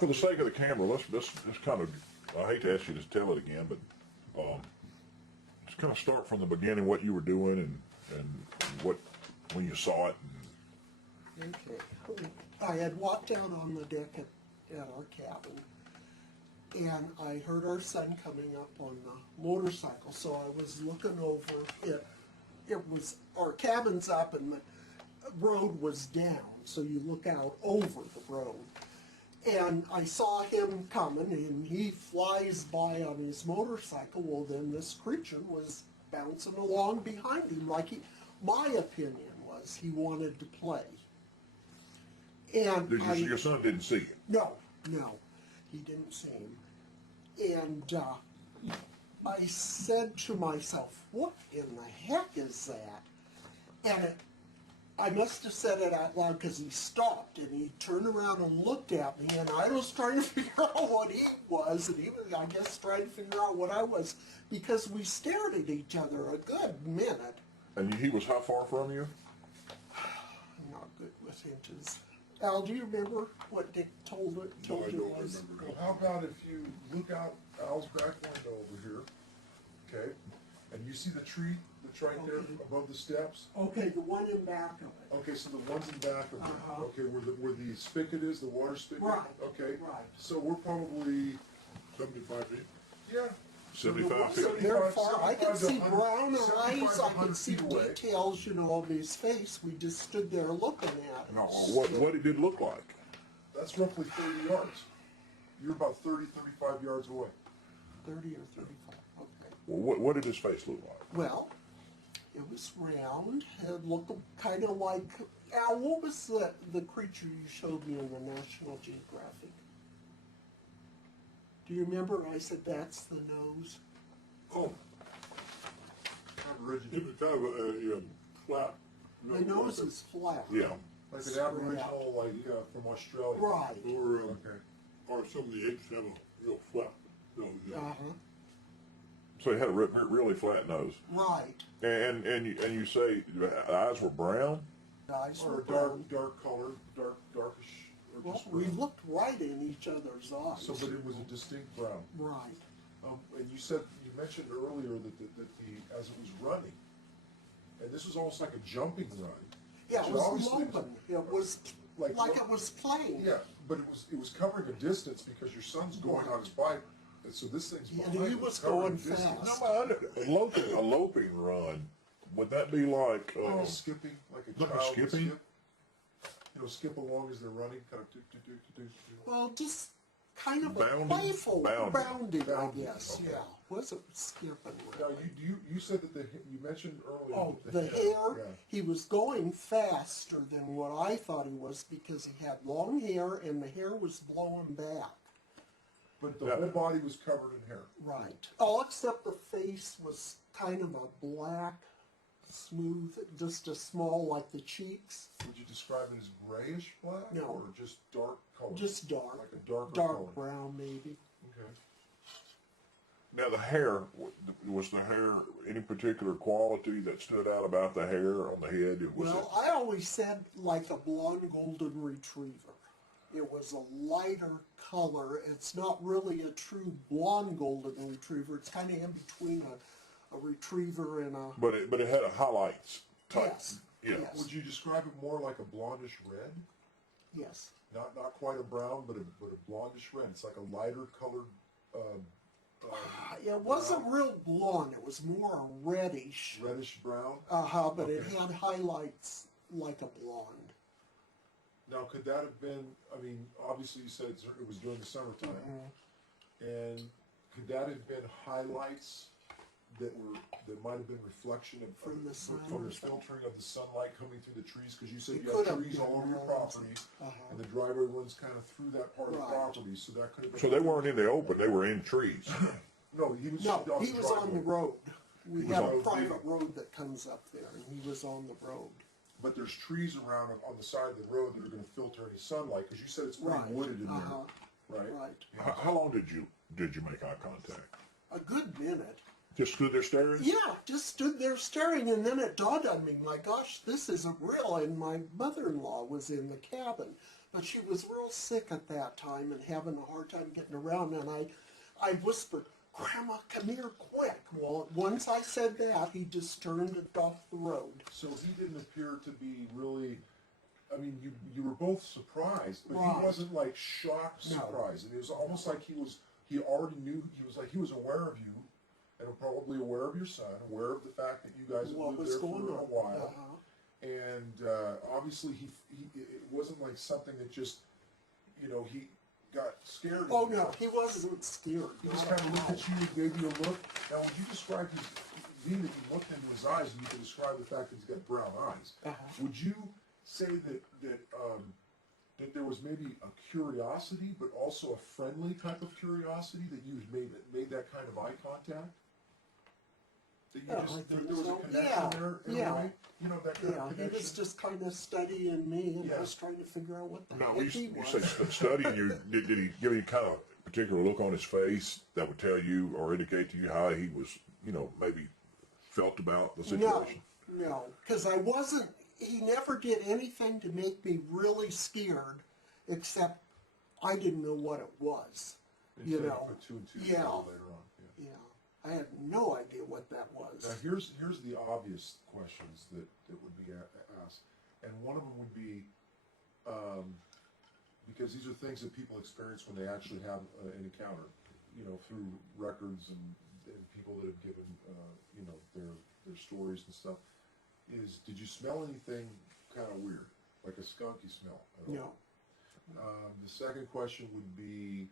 For the sake of the camera, let's kind of, I hate to ask you to tell it again, but let's kind of start from the beginning, what you were doing and what, when you saw it. Okay. I had walked out on the deck at our cabin, and I heard our son coming up on the motorcycle, so I was looking over it. It was, our cabin's up and the road was down, so you look out over the road. And I saw him coming, and he flies by on his motorcycle. Well, then this creature was bouncing along behind him, like my opinion was he wanted to play. And Your son didn't see it? No, he didn't see him. And I said to myself, what in the heck is that? And I must have said it out loud because he stopped and he turned around and looked at me, and I was trying to figure out what he was, and he was, I guess, trying to figure out what I was, because we stared at each other a good minute. And he was how far from you? I'm not good with inches. Al, do you remember what Dick told you was? No, I don't remember. Well, how about if you look out Al's back window over here, okay, and you see the tree that's right there above the steps? Okay, the one in back of it. Okay, so the one's in back of it. Okay, where the spigot is, the water spigot? Right. Okay. Right. So we're probably 75 feet? Yeah. 75 feet? They're far. I can 75 see to brown 100, eyes. I can 75 see feet away. details, of his face. We just stood there looking at it. No, what it did look like? That's roughly 30 yards. You're about 30, 35 yards away. 30 or 35. Okay. Well, what did his face look like? Well, it was round. It looked kind of like. Al, what was the creature you showed me in the National Geographic? Do you remember? I said that's the nose. Oh, it was kind of a flat. The nose is flat. Yeah. Like an aboriginal, from Australia. Right. Or some of the apes have a real flat nose. So he had a really flat nose. Right. And you say the eyes were brown? The eyes Or were a brown. dark color, darkish. Or Well, just we brown. looked right in each other's eyes. So, but it was a distinct brown. Right. And you mentioned earlier that the as it was running, and this was almost like a jumping run. Yeah, it So was obviously loping. It was like it was playing. Yeah, but it was covering a distance because your son's going on his bike, and so this thing's behind. And he it, was covering going distance. fast. No, a loping run, would that be like... Skipping, like a Like a child would skipping? skip. Skip along as they're running, kind of do. Well, just kind of Bounding? playful, Bounding. I guess. Okay. Yeah, wasn't skipping. Now, Really. you said that you mentioned earlier Oh, that the hair. Yeah. He was going faster than what I thought he was because he had long hair and the hair was blowing back. But the whole body was covered in hair. Right. All except the face was kind of a black, smooth, just a small, like the cheeks. Would you describe it as grayish black? No. Or just dark color? Just dark. Like a darker color. Dark brown, maybe. Okay. Now the hair, was the hair any particular quality that stood out about the hair on the head? I always said like a blonde golden retriever. It was a lighter color. It's not really a true blonde golden retriever. It's kind of in between a retriever and a... But it had a highlights type. Yes. Yeah. Yes. Would you describe it more like a blondish red? Yes. Not quite a brown, but a blondish red. It's like a lighter colored. It wasn't real blonde. It was more reddish. Reddish brown. But it had highlights like a blonde. Now, could that have been? I mean, obviously, you said it was during the summertime, and could that have been highlights that might have been reflection of From the sun. from the filtering of the sunlight coming through the trees? Because you said It you could have have trees been, all over your property, and the driveway runs kind of through that part of the Right. property, so that could have been. So they weren't in the open, they were in trees. No, he was. No, he was on the road. We was have on a the private road that comes up there, and he was on the road. But there's trees around on the side of the road that are going to filter any sunlight, because you said it's pretty Right. wooded in Uh-huh. there, right? Right. How long did you make eye contact? A good minute. Just stood there staring? Yeah, just stood there staring, and then it dawned on me, my gosh, this isn't real, and my mother-in-law was in the cabin. But she was real sick at that time and having a hard time getting around, and I whispered, "Grandma, come here quick." Well, once I said that, he just turned it off the road. So he didn't appear to be really, I mean, you were both surprised, but Right. he wasn't like shocked No. surprised. And it was almost like he already knew, he was aware of you, and probably aware of your son, aware of the fact that you guys had What lived was there going for a on? while. Uh-huh. And obviously it wasn't like something that just, he got scared. Oh no, he wasn't scared. He just not kind of at looked at you and gave you a look. Now, would you describe being that you looked into his eyes and you could describe the fact that he's got brown eyes, would you say that there was maybe a curiosity, but also a friendly type of curiosity that you made that kind of eye contact? That you Yeah, just, I think there was so. a connection Yeah, there in yeah. a way? That kind Yeah, of he connection? was just kind of studying me, and Yeah. I was trying to figure out what the Now, heck he you was. say studying you, did he give you kind of a particular look on his face that would tell you or indicate to you how he was, maybe felt about the situation? No, because he never did anything to make me really scared, except I didn't know what it was. Until You know, put two and two yeah. together later on. Yeah. Yeah, I had no idea what that was. Now here's the obvious questions that would be asked, and one of them would be, because these are things that people experience when they actually have an encounter, through records and people that have given, their stories and stuff. Did you smell anything kind of weird, like a skunky smell at all? No. The second question would be,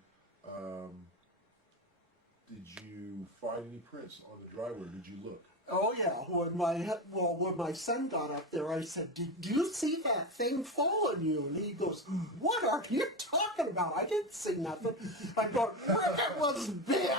did you find any prints on the driveway? Did you look? Oh yeah, when my son got up there, I said, "Did you see that thing fall on you?" And he goes, "What are you talking about? I didn't see nothing." I go, "It was big."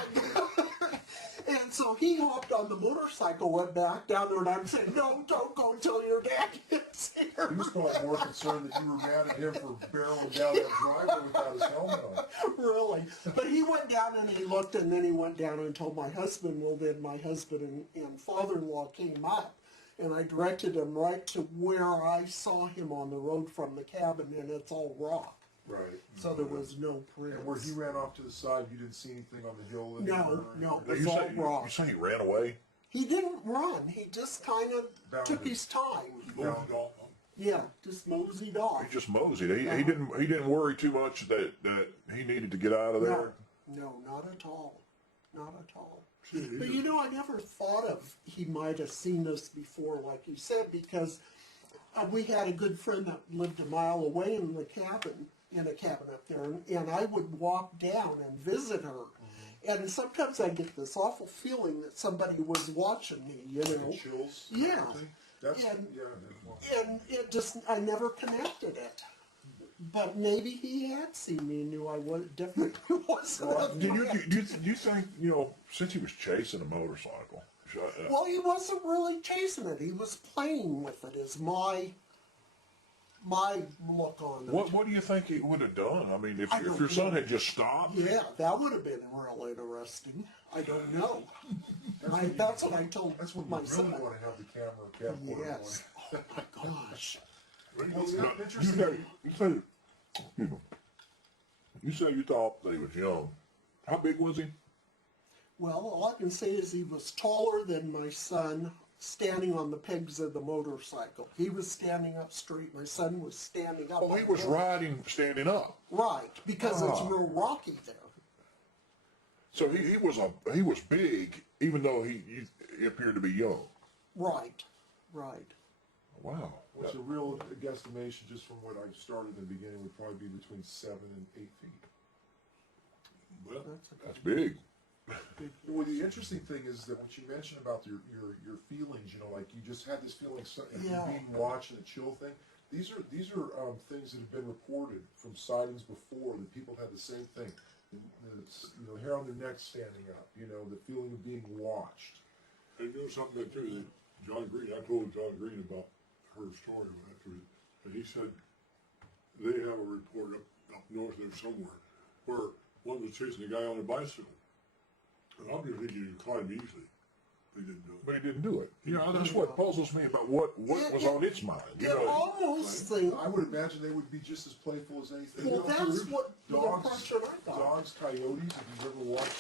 And so he hopped on the motorcycle, went back down there, and I'm saying, "No, don't go until your dad gets here." He was probably more concerned that you were mad at him for barreling down that driveway without his helmet on. Really. But he went down and he looked, and then he went down and told my husband. Well, then my husband and father-in-law came up, and I directed him right to where I saw him on the road from the cabin, and it's all rock. Right. So there was no prints. And where he ran off to the side, you didn't see anything on the hill? No, Now, it's you all say, rock. you say he ran away? He didn't run. He just kind of took Bounded. his time. Moved off. Yeah, just moseyed off. He just moseyed. He didn't worry too much that he needed to get out of there. No, not at all. Not at all. See, But I never thought of he might have seen us before, like you said, because we had a good friend that lived a mile away in a cabin up there, and I would walk down and visit her. And sometimes I get this awful feeling that somebody was watching me, The chills? Yeah. That's, And- yeah. And it just, I never connected it. But maybe he had seen me and knew I was definitely wasn't. Do you think, since he was chasing a motorcycle, Well, he wasn't really chasing it. He was playing with it, is my look on it. what do you think he would have done? I mean, if I don't your son know. had just stopped? Yeah, that would have been real interesting. I don't know. That's what I told That's when you my really son. want to have the camcorder Yes. Oh my gosh. Well, No, yeah, interesting. You say you thought that he was young. How big was he? Well, all I can say is he was taller than my son, standing on the pegs of the motorcycle. He was standing up straight. My son was standing up. Oh, he on was the- riding, standing up. Right, because it's Ah. real rocky there. So he was big, even though he appeared to be young. Right, right. Wow. Which a real guesstimation, just from what I started in the beginning, would probably be between 7 and 8 feet. Well, That's big. Well, the interesting thing is that what you mentioned about your feelings, like you just had this feeling, like Yeah. you're being watched and a chill thing. These are things that have been reported from sightings before, that people had the same thing. Hair on their neck standing up. The feeling of being watched. and something that too, that John Green, I told John Green about her story after, and he said they have a report up north there somewhere where one was chasing a guy on a bicycle. And obviously you can climb easily. They didn't do it. But he didn't do it. Yeah, That's what puzzles me about what was on its mind. You It know, almost seems, I would imagine they would be just as playful as anything. well, that's what the Dogs, impression I got. dogs, coyotes, if you've ever watched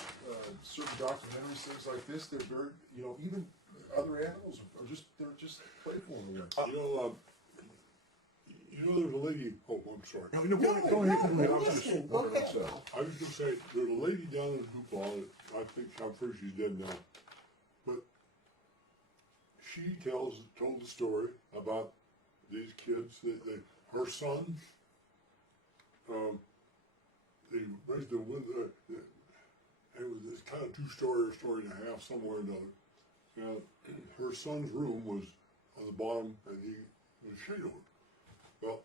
certain documentaries, things like this, they're very, you know, even other animals they're just playful in a way. There's a lady, oh, I'm sorry. no, go ahead. Go ahead. No, I no, was just listen, wondering go ahead. myself. I was gonna say, there's a lady down in DuPont, I'm pretty she's dead now, but she told the story about these kids, her son, they raised them with, it was this kind of two-story or story and a half, somewhere or another. And her son's room was on the bottom, and he was shade over. Well,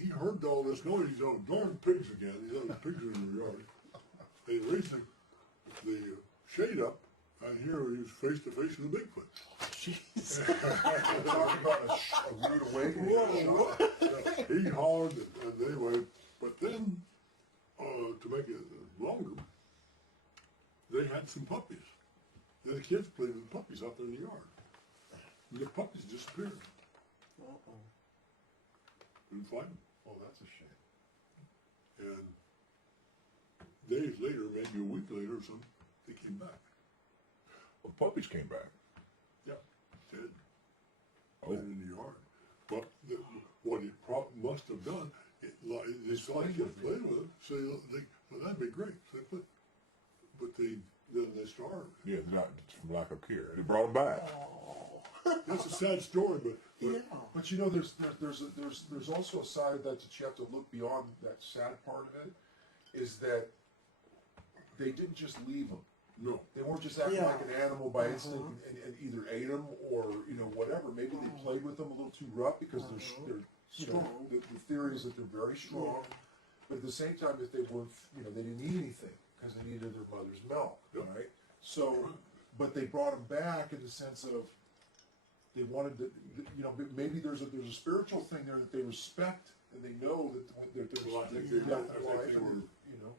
he heard all this noise. He's on darn pigs again. He's on the pigs in the yard. And he raised the shade up, and here he was face to face with a Bigfoot. Talk about a rude awakening. He hollered, and anyway, but then, to make it longer, they had some puppies. And the kids played with the puppies out there in the yard. And the puppies disappeared. Didn't find them. Oh, that's a shame. And days later, maybe a week later or something, they came back. Well, the puppies came back. Yeah, dead. Oh. Dead in the yard. But what it must have done, they saw the kids playing with it, so well, that'd be great. So then they starved. Yeah, not from lack of care. They brought them back. That's a sad story, but Yeah. But you know, there's also a side of that you have to look beyond that sad part of it, is that they didn't just leave them. no. They weren't just acting Yeah. like an animal by instinct and either ate them or, you know, whatever. Maybe they played with them a little too rough because they're you know, Strong. the theory is that they're very strong. But at the same time, if they weren't, you know, they didn't eat anything because they needed their mother's milk, right? So, but they brought them back in the sense of they wanted to, you know, maybe there's a spiritual thing there that they respect and they know that there's Well, I think death they and life, were, and, you know.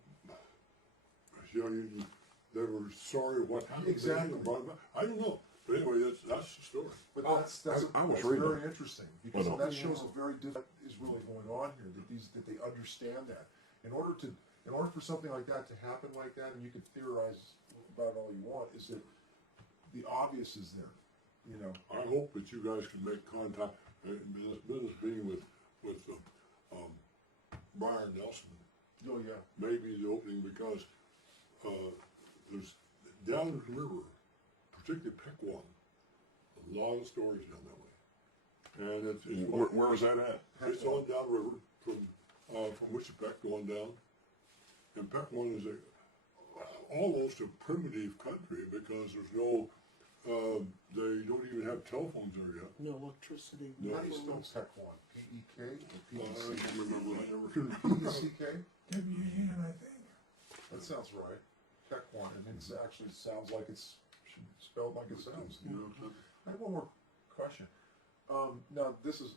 they were sorry what happened. Exactly. They brought it back. I don't know. But anyway, that's the story. But I was that's reading very it. interesting because Well, no. that shows a very different is really going on here. That they understand that. In order for something like that to happen like that, and you can theorize about it all you want, is that the obvious is there. You know. I hope that you guys can make contact, business being with Brian Nelson. Oh yeah. Maybe the opening because there's down the river, particularly Pequot, a lot of stories down that way. And it's Where was that at? it's on downriver from Wichita going down. And Pequot is almost a primitive country because there's no, they don't even have telephones there yet. No electricity. No. How do you spell Pequot? P-E-K or I P-E-C-K? don't remember. I never could. P-E-C-K? W-N, I think. That sounds right. Pequot, and it actually sounds like it's spelled like it sounds. I have one more question. Now, this is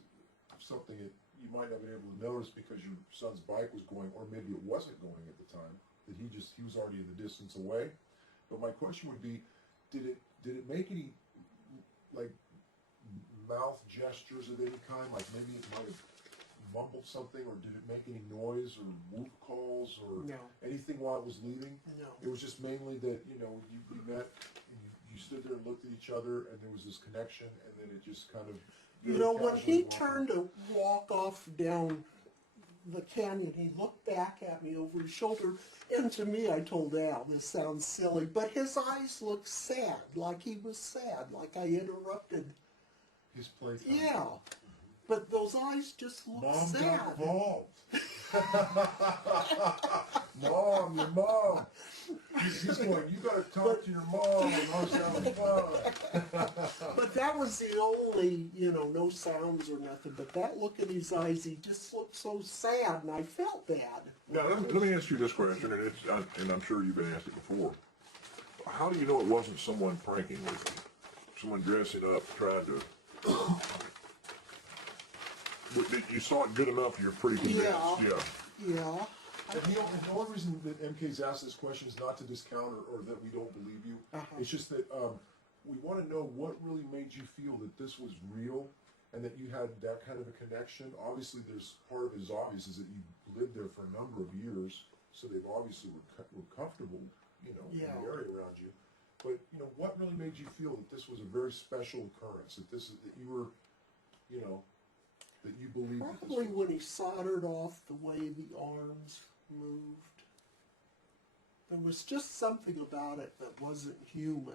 something that you might not have been able to notice because your son's bike was going, or maybe it wasn't going at the time, that he was already in the distance away. But my question would be, did it make any, like, mouth gestures of any kind? Like maybe it might have mumbled something, or did it make any noise or whoop calls or No. anything while it was leaving? No. It was just mainly that, you know, you met, and you stood there and looked at each other, and there was this connection, and then it just kind of. You know, when he turned to walk off down the canyon, he looked back at me over his shoulder, and to me, I told Al, this sounds silly, but his eyes looked sad, like he was sad, like I interrupted. His playtime. Yeah, but those eyes just looked Mom sad. got involved. Mom, your mom. He's going, you gotta talk to your mom and us having fun. But that was the only, you know, no sounds or nothing, but that look in his eyes, he just looked so sad, and I felt bad. Now, let me ask you this question, and I'm sure you've been asked it before. How do you know it wasn't someone pranking with you? Someone dressing up, trying to... You saw it good enough, you're pretty convinced. Yeah. And the only reason that MK's asked this question is not to discount or that we don't believe you. It's just that we want to know what really made you feel that this was real and that you had that kind of a connection. Obviously, there's part of it is obvious is that you lived there for a number of years, so they've obviously were comfortable, in the area around you. But what really made you feel that this was a very special occurrence? That you were, that you believed that this Probably was, when he soldered off the way the arms moved. There was just something about it that wasn't human.